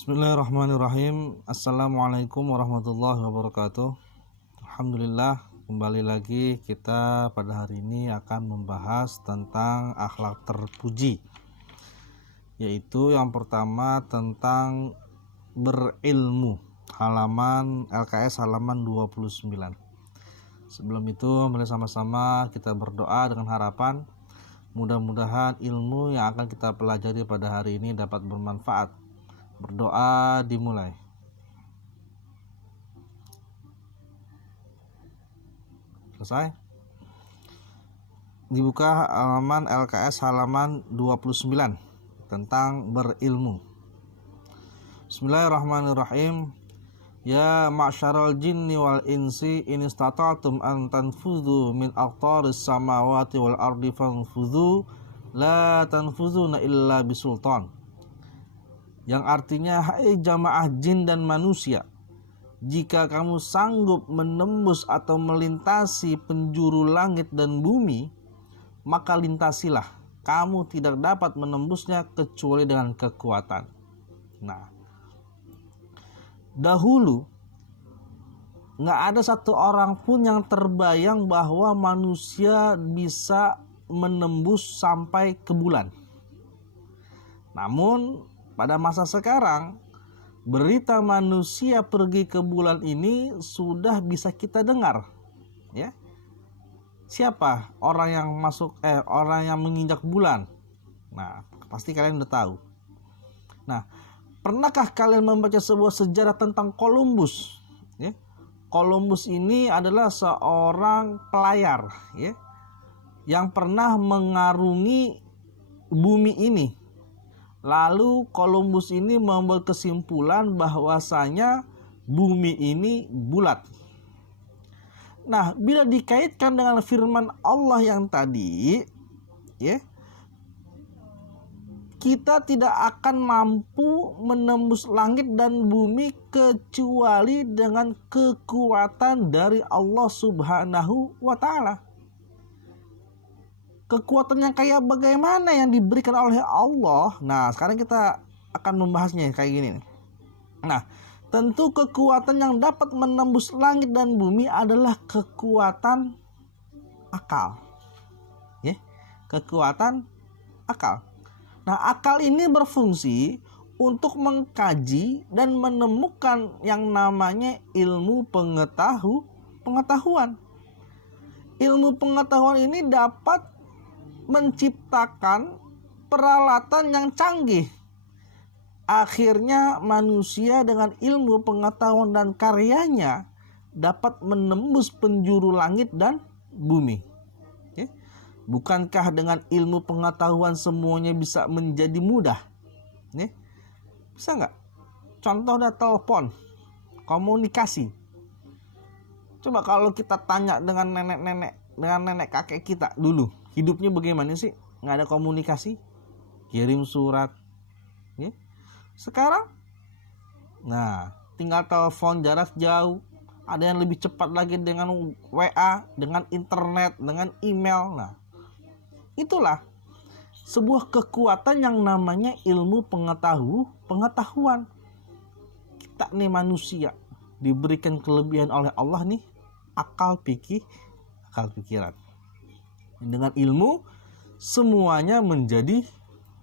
Bismillahirrahmanirrahim. Assalamualaikum warahmatullahi wabarakatuh. Alhamdulillah, kembali lagi kita pada hari ini akan membahas tentang akhlak terpuji, yaitu yang pertama tentang berilmu, halaman LKS halaman 29. Sebelum itu, mari sama-sama kita berdoa dengan harapan mudah-mudahan ilmu yang akan kita pelajari pada hari ini dapat bermanfaat. Berdoa dimulai. Selesai. Dibuka halaman LKS halaman 29 tentang berilmu. Bismillahirrahmanirrahim. Ya ma'syaral jinni wal insi in istata'tum an tanfudhu min aqtaris samawati wal ardi fanfudhu la tanfudhuna illa bisultan. Yang artinya, hai jamaah jin dan manusia, jika kamu sanggup menembus atau melintasi penjuru langit dan bumi, maka lintasilah. Kamu tidak dapat menembusnya kecuali dengan kekuatan. Nah, dahulu nggak ada satu orang pun yang terbayang bahwa manusia bisa menembus sampai ke bulan. Namun pada masa sekarang, berita manusia pergi ke bulan ini sudah bisa kita dengar, ya. Siapa orang yang orang yang menginjak bulan? Nah, pasti kalian udah tahu. Nah, pernahkah kalian membaca sebuah sejarah tentang Columbus? Ya. Columbus ini adalah seorang pelayar, ya, yang pernah mengarungi bumi ini. Lalu Columbus ini membuat kesimpulan bahwasanya bumi ini bulat. Nah, bila dikaitkan dengan firman Allah yang tadi, ya, kita tidak akan mampu menembus langit dan bumi kecuali dengan kekuatan dari Allah Subhanahu wa Ta'ala. Kekuatan yang kayak bagaimana yang diberikan oleh Allah? Nah, sekarang kita akan membahasnya kayak gini. Nah, tentu kekuatan yang dapat menembus langit dan bumi adalah kekuatan akal. Ya, kekuatan akal. Nah, akal ini berfungsi untuk mengkaji dan menemukan yang namanya ilmu pengetahuan. Ilmu pengetahuan ini dapat menciptakan peralatan yang canggih. Akhirnya manusia dengan ilmu pengetahuan dan karyanya dapat menembus penjuru langit dan bumi. Ya. Bukankah dengan ilmu pengetahuan semuanya bisa menjadi mudah? Ya. Bisa nggak? Contoh dah telepon, komunikasi. Coba kalau kita tanya dengan nenek kakek kita dulu, hidupnya bagaimana sih? Nggak ada komunikasi, kirim surat, ya. Sekarang, nah, tinggal telepon jarak jauh. Ada yang lebih cepat lagi dengan WA, dengan internet, dengan email. Nah, itulah sebuah kekuatan yang namanya ilmu pengetahuan. Kita nih manusia diberikan kelebihan oleh Allah nih, akal pikiran. Dengan ilmu semuanya menjadi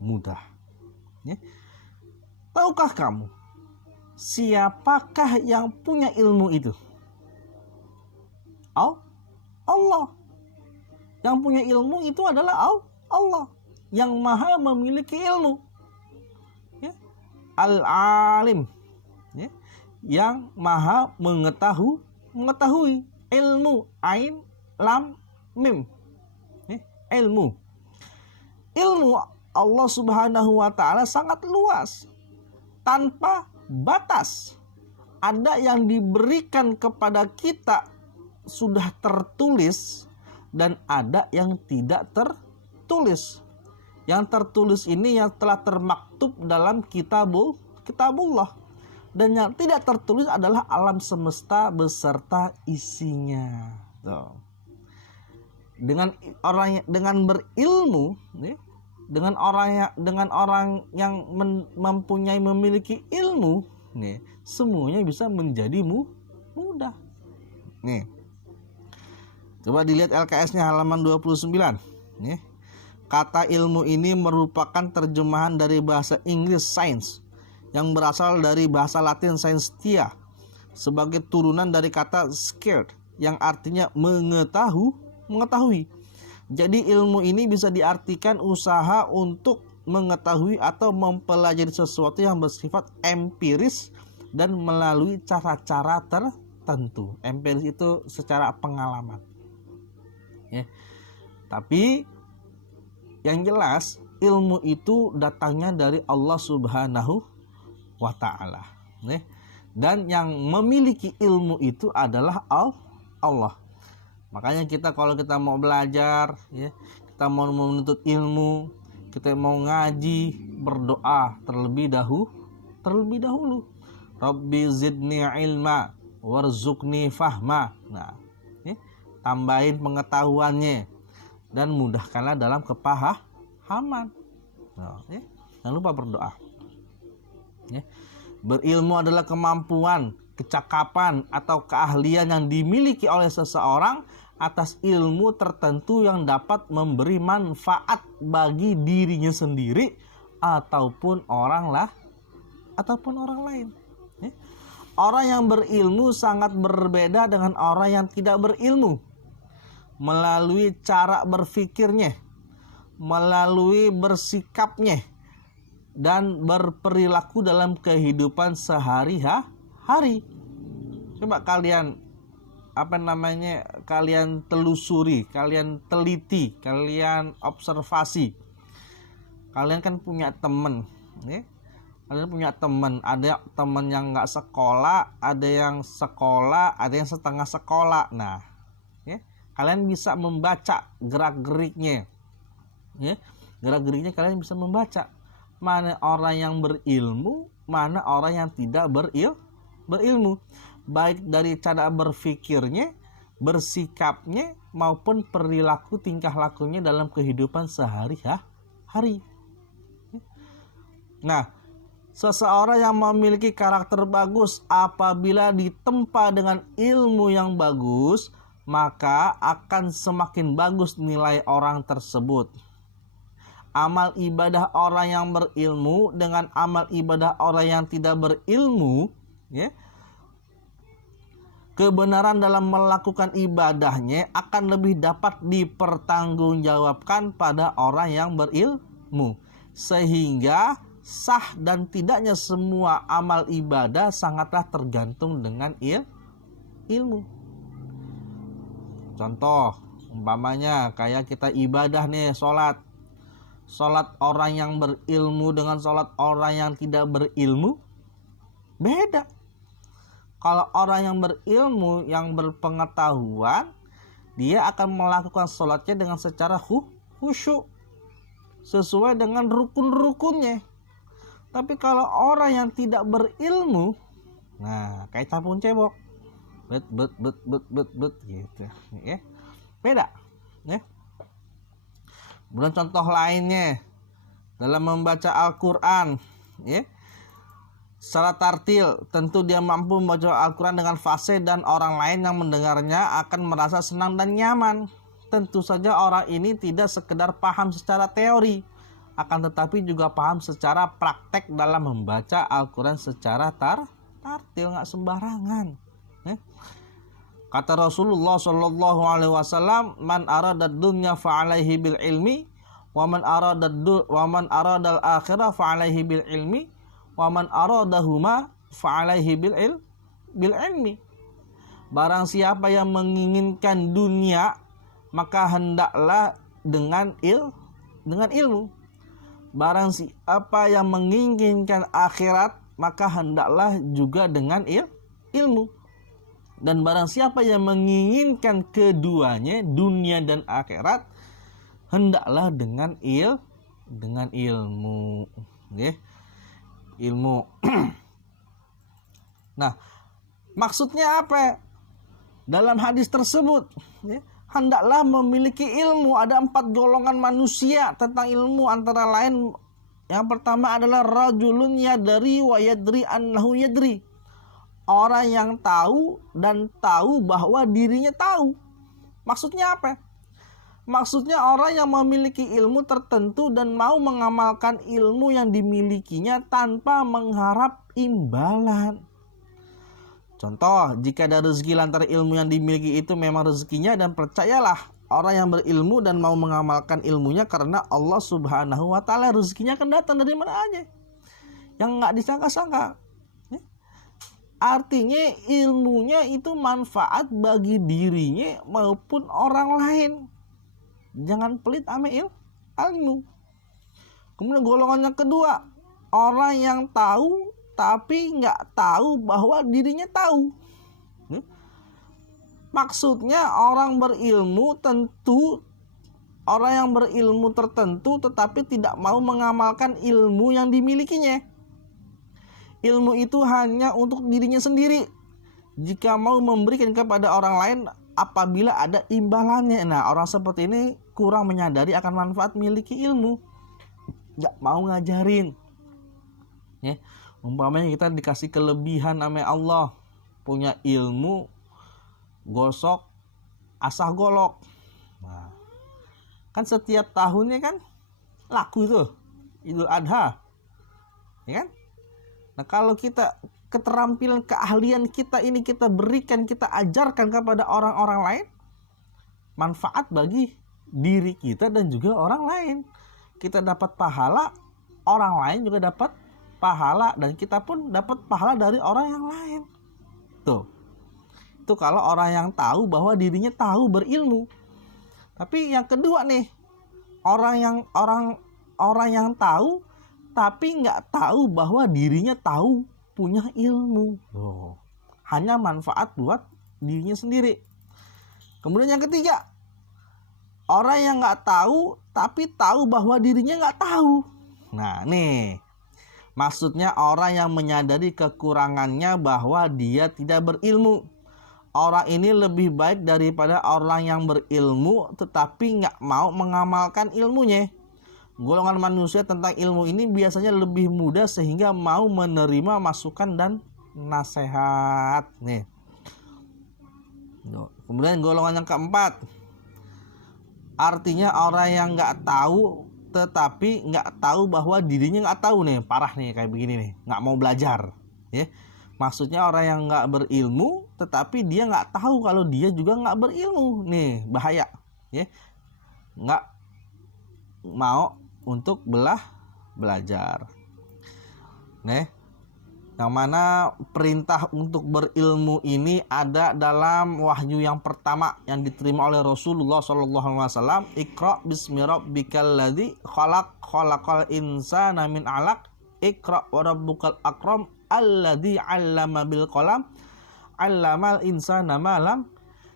mudah. Ya. Tahukah kamu siapakah yang punya ilmu itu? Allah. Yang punya ilmu itu adalah Allah, yang maha memiliki ilmu. Ya. Al-alim, ya, yang maha mengetahui. Ilmu, ain, lam, mim. Ilmu Allah Subhanahu wa Ta'ala sangat luas, tanpa batas. Ada yang diberikan kepada kita sudah tertulis dan ada yang tidak tertulis. Yang tertulis ini yang telah termaktub dalam kitabullah, dan yang tidak tertulis adalah alam semesta beserta isinya. Tuh. Dengan berilmu, ya, dengan orang yang memiliki ilmu, nih, semuanya bisa menjadi mudah. Nih. Coba dilihat LKS-nya halaman 29. Nih. Kata ilmu ini merupakan terjemahan dari bahasa Inggris science yang berasal dari bahasa Latin scientia sebagai turunan dari kata scared yang artinya mengetahui. Jadi ilmu ini bisa diartikan usaha untuk mengetahui atau mempelajari sesuatu yang bersifat empiris dan melalui cara-cara tertentu. Empiris itu secara pengalaman. Ya. Tapi yang jelas ilmu itu datangnya dari Allah Subhanahu wa Ta'ala. Dan yang memiliki ilmu itu adalah Allah. Makanya kita kalau kita mau belajar, ya, kita mau menuntut ilmu, kita mau ngaji, berdoa terlebih dahulu. Rabbi zidni ilma warzuqni fahma. Nah, ya, tambahin pengetahuannya dan mudahkanlah dalam kepahaman. Nah, ya, jangan lupa berdoa. Ya. Berilmu adalah kemampuan, kecakapan atau keahlian yang dimiliki oleh seseorang atas ilmu tertentu yang dapat memberi manfaat bagi dirinya sendiri ataupun orang lain. Ya. Orang yang berilmu sangat berbeda dengan orang yang tidak berilmu. Melalui cara berpikirnya, melalui bersikapnya, dan berperilaku dalam kehidupan sehari-hari. Coba kalian kalian telusuri, kalian teliti, kalian observasi. Kalian kan punya teman, ya? Kalian punya teman, ada teman yang nggak sekolah, ada yang sekolah, ada yang setengah sekolah. Nah, ya, kalian bisa membaca gerak-geriknya, ya, gerak-geriknya kalian bisa membaca mana orang yang berilmu, mana orang yang tidak berilmu, baik dari cara berpikirnya, bersikapnya, maupun perilaku tingkah lakunya dalam kehidupan sehari-hari. Nah, seseorang yang memiliki karakter bagus apabila ditempa dengan ilmu yang bagus, maka akan semakin bagus nilai orang tersebut. Amal ibadah orang yang berilmu dengan amal ibadah orang yang tidak berilmu, ya, kebenaran dalam melakukan ibadahnya akan lebih dapat dipertanggungjawabkan pada orang yang berilmu, sehingga sah dan tidaknya semua amal ibadah sangatlah tergantung dengan ilmu. Contoh, umpamanya kayak kita ibadah nih, sholat orang yang berilmu dengan sholat orang yang tidak berilmu beda. Kalau orang yang berilmu, yang berpengetahuan, dia akan melakukan sholatnya dengan secara khusyuk, sesuai dengan rukun-rukunnya. Tapi kalau orang yang tidak berilmu, nah kayak capung cebok, bet gitu, ya, beda, ya. Kemudian contoh lainnya dalam membaca Al-Quran, ya, secara tartil, tentu dia mampu membaca Al-Quran dengan fasih dan orang lain yang mendengarnya akan merasa senang dan nyaman. Tentu saja orang ini tidak sekedar paham secara teori, akan tetapi juga paham secara praktek dalam membaca Al-Quran secara tartil, nggak sembarangan. Kata Rasulullah Shallallahu Alaihi Wasallam, man aradad dunya fa'alaihi bil ilmi, wa man aradal akhirah fa'alaihi bil ilmi, wa man aradahuma fa'alaihi bil ilmi. Barang siapa yang menginginkan dunia, maka hendaklah dengan ilmu. Barang siapa yang menginginkan akhirat, maka hendaklah juga dengan ilmu. Dan barang siapa yang menginginkan keduanya, dunia dan akhirat, hendaklah dengan ilmu, ya. Ilmu. Nah, maksudnya apa dalam hadis tersebut? Ya, hendaklah memiliki ilmu. Ada 4 golongan manusia tentang ilmu, antara lain yang pertama adalah rajulun yadri wa yadri annahu yadri. Orang yang tahu dan tahu bahwa dirinya tahu. Maksudnya apa? Maksudnya orang yang memiliki ilmu tertentu dan mau mengamalkan ilmu yang dimilikinya tanpa mengharap imbalan. Contoh, jika ada rezeki lantaran ilmu yang dimiliki itu memang rezekinya, dan percayalah, orang yang berilmu dan mau mengamalkan ilmunya karena Allah Subhanahu wa Ta'ala, rezekinya akan datang dari mana aja, yang nggak disangka-sangka. Artinya ilmunya itu manfaat bagi dirinya maupun orang lain. Jangan pelit sama ilmu. Kemudian golongan yang kedua, orang yang tahu tapi nggak tahu bahwa dirinya tahu. Maksudnya orang yang berilmu tertentu tetapi tidak mau mengamalkan ilmu yang dimilikinya. Ilmu itu hanya untuk dirinya sendiri. Jika mau memberikan kepada orang lain apabila ada imbalannya. Nah, orang seperti ini kurang menyadari akan manfaat memiliki ilmu. Nggak mau ngajarin. Ya. Umpamanya kita dikasih kelebihan sama Allah, punya ilmu gosok asah golok. Nah, kan setiap tahunnya kan laku itu Idul Adha, ya kan? Nah, kalau kita keterampilan keahlian kita ini kita berikan, kita ajarkan kepada orang-orang lain, manfaat bagi diri kita dan juga orang lain. Kita dapat pahala, orang lain juga dapat pahala, dan kita pun dapat pahala dari orang yang lain. Tuh. Itu kalau orang yang tahu bahwa dirinya tahu, berilmu. Tapi yang kedua nih, orang yang tahu tapi nggak tahu bahwa dirinya tahu, punya ilmu. Hanya manfaat buat dirinya sendiri. Kemudian yang ketiga, orang yang nggak tahu tapi tahu bahwa dirinya nggak tahu. Nah nih, maksudnya orang yang menyadari kekurangannya bahwa dia tidak berilmu. Orang ini lebih baik daripada orang yang berilmu tetapi nggak mau mengamalkan ilmunya. Golongan manusia tentang ilmu ini biasanya lebih mudah sehingga mau menerima masukan dan nasihat. Nih. Kemudian golongan yang keempat, artinya orang yang nggak tahu tetapi nggak tahu bahwa dirinya nggak tahu. Nih, parah nih kayak begini nih, nggak mau belajar. Ya. Maksudnya orang yang nggak berilmu tetapi dia nggak tahu kalau dia juga nggak berilmu. Nih, bahaya. Ya. Nggak mau untuk belajar. Nih, yang mana perintah untuk berilmu ini ada dalam wahyu yang pertama yang diterima oleh Rasulullah SAW. Iqra bismi rabbikal ladzi khalaq, khalaqal insana min 'alaq, iqra wa rabbukal akram alladzi 'allama bil qalam, 'allamal insana ma lam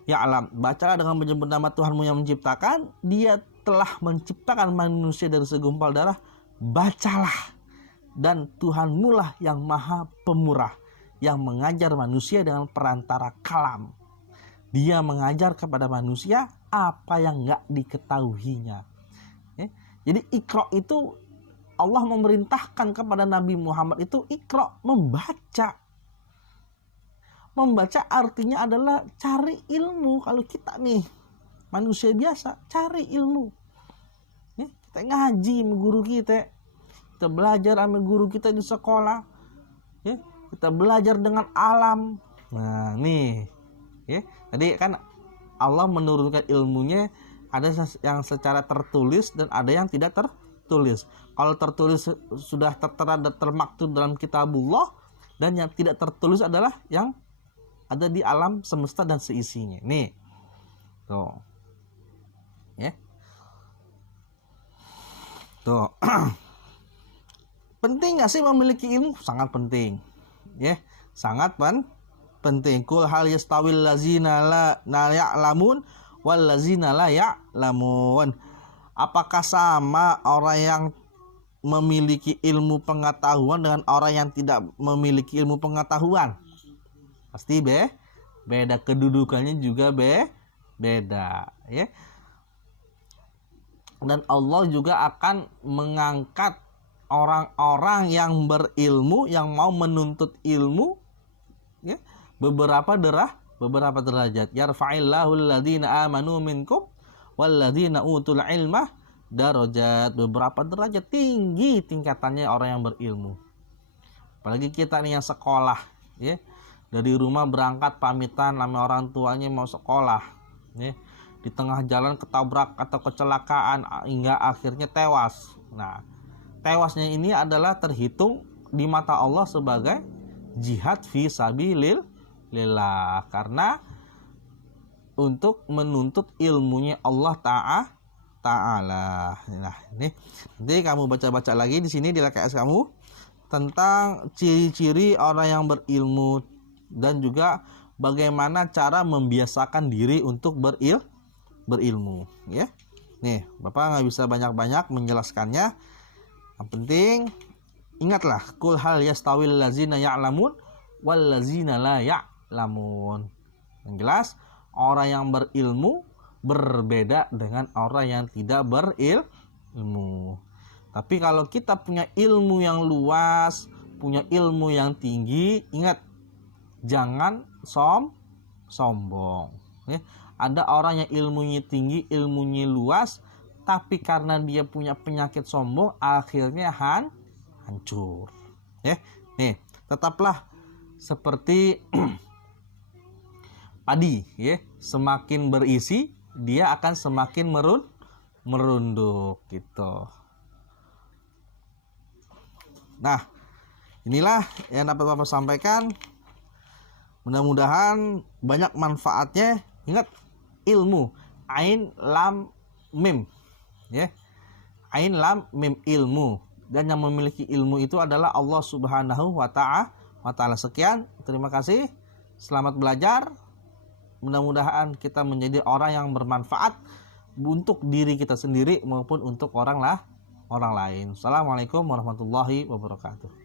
ya'lam. Bacalah dengan menyebut nama Tuhanmu yang menciptakan, dia telah menciptakan manusia dari segumpal darah. Bacalah, dan Tuhanmu lah yang maha pemurah, yang mengajar manusia dengan perantara kalam. Dia mengajar kepada manusia apa yang nggak diketahuinya. Jadi Iqra itu Allah memerintahkan kepada Nabi Muhammad itu Iqra, membaca. Membaca artinya adalah cari ilmu. Kalau kita nih manusia biasa, cari ilmu. Kita ngaji sama guru kita belajar sama guru kita di sekolah. Kita belajar dengan alam. Nah nih, tadi kan Allah menurunkan ilmunya, ada yang secara tertulis dan ada yang tidak tertulis. Kalau tertulis sudah tertera dan termaktub dalam kitabullah, dan yang tidak tertulis adalah yang ada di alam semesta dan seisinya. Nih, tuh. Tuh. Penting nggak sih memiliki ilmu? Sangat penting. Sangat penting. Kul hal yastawil lazina la ya'lamun wal lazina la ya'lamun. Apakah sama orang yang memiliki ilmu pengetahuan dengan orang yang tidak memiliki ilmu pengetahuan? Pasti beda kedudukannya juga beda, ya. Dan Allah juga akan mengangkat orang-orang yang berilmu, yang mau menuntut ilmu, ya, beberapa derajat. Yarfa'illahu alladhina amanu minkum walladzina utul ilma darajat. Beberapa derajat tinggi tingkatannya orang yang berilmu. Apalagi kita nih yang sekolah, ya. Dari rumah berangkat pamitan sama orang tuanya mau sekolah, ya. Di tengah jalan ketabrak atau kecelakaan hingga akhirnya tewas. Nah, tewasnya ini adalah terhitung di mata Allah sebagai jihad fi sabilillah, karena untuk menuntut ilmunya Allah Ta'ala. Nah, ini nanti kamu baca-baca lagi di sini di LKS kamu tentang ciri-ciri orang yang berilmu dan juga bagaimana cara membiasakan diri untuk berilmu, ya. Nih, Bapak nggak bisa banyak-banyak menjelaskannya. Yang penting ingatlah, kul hal yastawil lazina ya'lamun wal lazina la ya'lamun. Yang jelas, orang yang berilmu berbeda dengan orang yang tidak berilmu. Tapi kalau kita punya ilmu yang luas, punya ilmu yang tinggi, ingat, jangan sombong, ya. Ada orang yang ilmunya tinggi, ilmunya luas, tapi karena dia punya penyakit sombong, akhirnya hancur, ya. Nih, tetaplah seperti padi, ya. Semakin berisi, dia akan semakin merunduk gitu. Nah, inilah yang dapat Bapak sampaikan. Mudah-mudahan banyak manfaatnya. Ingat, ilmu, ain lam mim, ya. Ain lam mim, ilmu, dan yang memiliki ilmu itu adalah Allah Subhanahu wa Ta'ala. Sekian, terima kasih, selamat belajar. Mudah-mudahan kita menjadi orang yang bermanfaat untuk diri kita sendiri maupun untuk orang lain. Assalamualaikum warahmatullahi wabarakatuh.